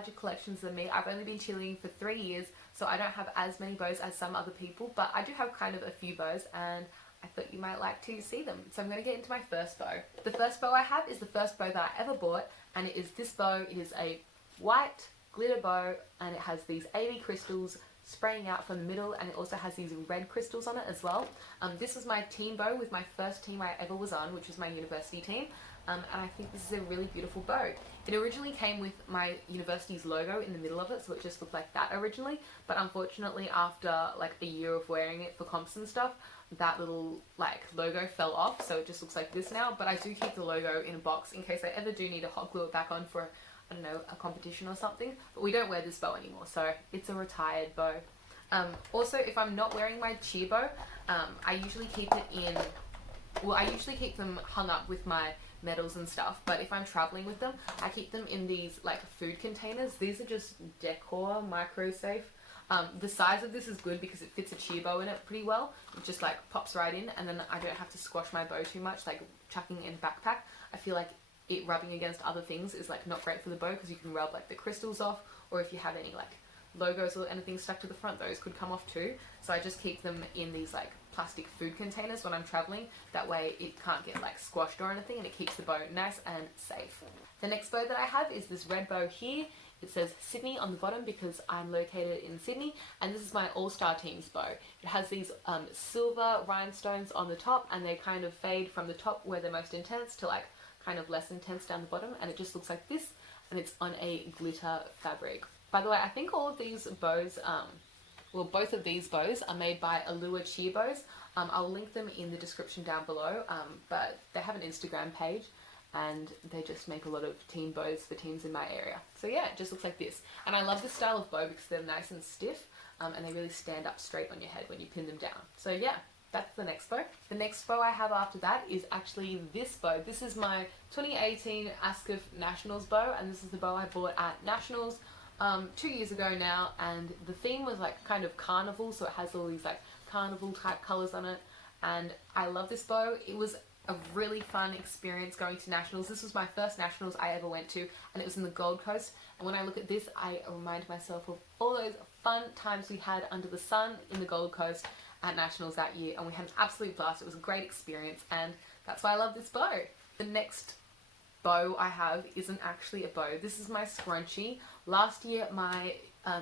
larger collections than me. I've only been cheerleading for 3 years, so I don't have as many bows as some other people, but I do have kind of a few bows, and I thought you might like to see them. So I'm going to get into my first bow. The first bow I have is the first bow that I ever bought, and it is this bow. It is a white glitter bow, and it has these 80 crystals spraying out from the middle, and it also has these red crystals on it as well. This was my team bow with my first team I ever was on, which was my university team, and I think this is a really beautiful bow. It originally came with my university's logo in the middle of it, so it just looked like that originally, but unfortunately after like a year of wearing it for comps and stuff, that little like logo fell off, so it just looks like this now. But I do keep the logo in a box in case I ever do need to hot glue it back on for, I don't know, a competition or something. But we don't wear this bow anymore, so it's a retired bow. Also, if I'm not wearing my cheer bow, I usually keep it in, well, I usually keep them hung up with my medals and stuff, but if I'm traveling with them, I keep them in these like food containers. These are just decor, micro safe. The size of this is good because it fits a cheer bow in it pretty well. It just like pops right in, and then I don't have to squash my bow too much, like chucking it in a backpack. I feel like it rubbing against other things is like not great for the bow because you can rub like the crystals off, or if you have any like logos or anything stuck to the front, those could come off too. So I just keep them in these like plastic food containers when I'm traveling. That way it can't get like squashed or anything, and it keeps the bow nice and safe. The next bow that I have is this red bow here. It says Sydney on the bottom because I'm located in Sydney, and this is my all-star team's bow. It has these silver rhinestones on the top, and they kind of fade from the top where they're most intense to like kind of less intense down the bottom, and it just looks like this, and it's on a glitter fabric. By the way, I think all of these bows, well, both of these bows are made by Allure Cheer Bows. I'll link them in the description down below, but they have an Instagram page, and they just make a lot of team bows for teams in my area. So yeah, it just looks like this. And I love this style of bow because they're nice and stiff, and they really stand up straight on your head when you pin them down. So yeah, that's the next bow. The next bow I have after that is actually this bow. This is my 2018 ASCF Nationals bow, and this is the bow I bought at Nationals 2 years ago now, and the theme was like kind of carnival, so it has all these like carnival type colours on it, and I love this bow. It was a really fun experience going to Nationals. This was my first Nationals I ever went to, and it was in the Gold Coast, and when I look at this I remind myself of all those fun times we had under the sun in the Gold Coast at Nationals that year, and we had an absolute blast. It was a great experience, and that's why I love this bow. The next bow I have isn't actually a bow. This is my scrunchie. Last year my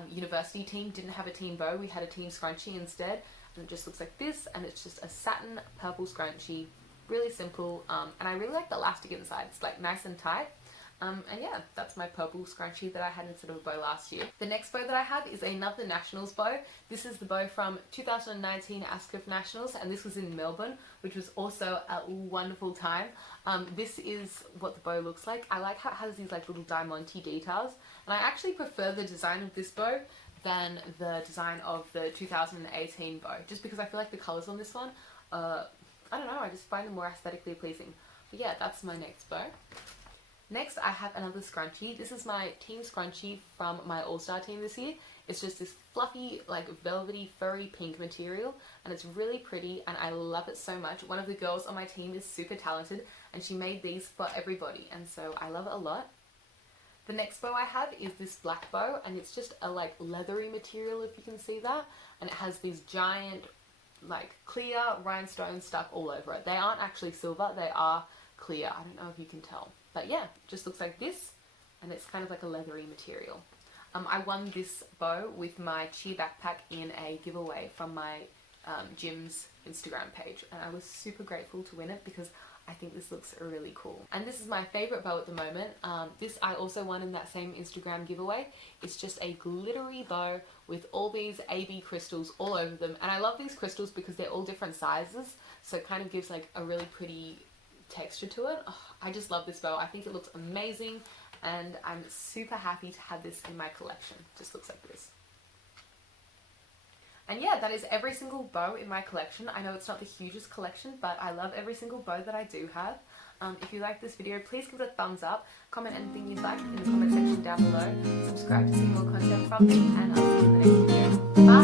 university team didn't have a team bow. We had a team scrunchie instead, and it just looks like this, and it's just a satin purple scrunchie. Really simple, and I really like the elastic inside. It's like nice and tight. And yeah, that's my purple scrunchie that I had instead of a bow last year. The next bow that I have is another Nationals bow. This is the bow from 2019 ASCF Nationals, and this was in Melbourne, which was also a wonderful time. This is what the bow looks like. I like how it has these like little diamante details, and I actually prefer the design of this bow than the design of the 2018 bow, just because I feel like the colours on this one, I don't know, I just find them more aesthetically pleasing. But yeah, that's my next bow. Next, I have another scrunchie. This is my team scrunchie from my all-star team this year. It's just this fluffy, like velvety, furry pink material, and it's really pretty, and I love it so much. One of the girls on my team is super talented, and she made these for everybody, and so I love it a lot. The next bow I have is this black bow, and it's just a like leathery material, if you can see that, and it has these giant like clear rhinestones stuck all over it. They aren't actually silver, they are clear. I don't know if you can tell. But yeah, it just looks like this, and it's kind of like a leathery material. I won this bow with my cheer backpack in a giveaway from my gym's Instagram page, and I was super grateful to win it because I think this looks really cool. And this is my favourite bow at the moment. This I also won in that same Instagram giveaway. It's just a glittery bow with all these AB crystals all over them, and I love these crystals because they're all different sizes, so it kind of gives like a really pretty texture to it. Oh, I just love this bow. I think it looks amazing, and I'm super happy to have this in my collection. Just looks like this. And yeah, that is every single bow in my collection. I know it's not the hugest collection, but I love every single bow that I do have. If you like this video, please give it a thumbs up, comment anything you'd like in the comment section down below, subscribe to see more content from me, and I'll see you in the next video. Bye!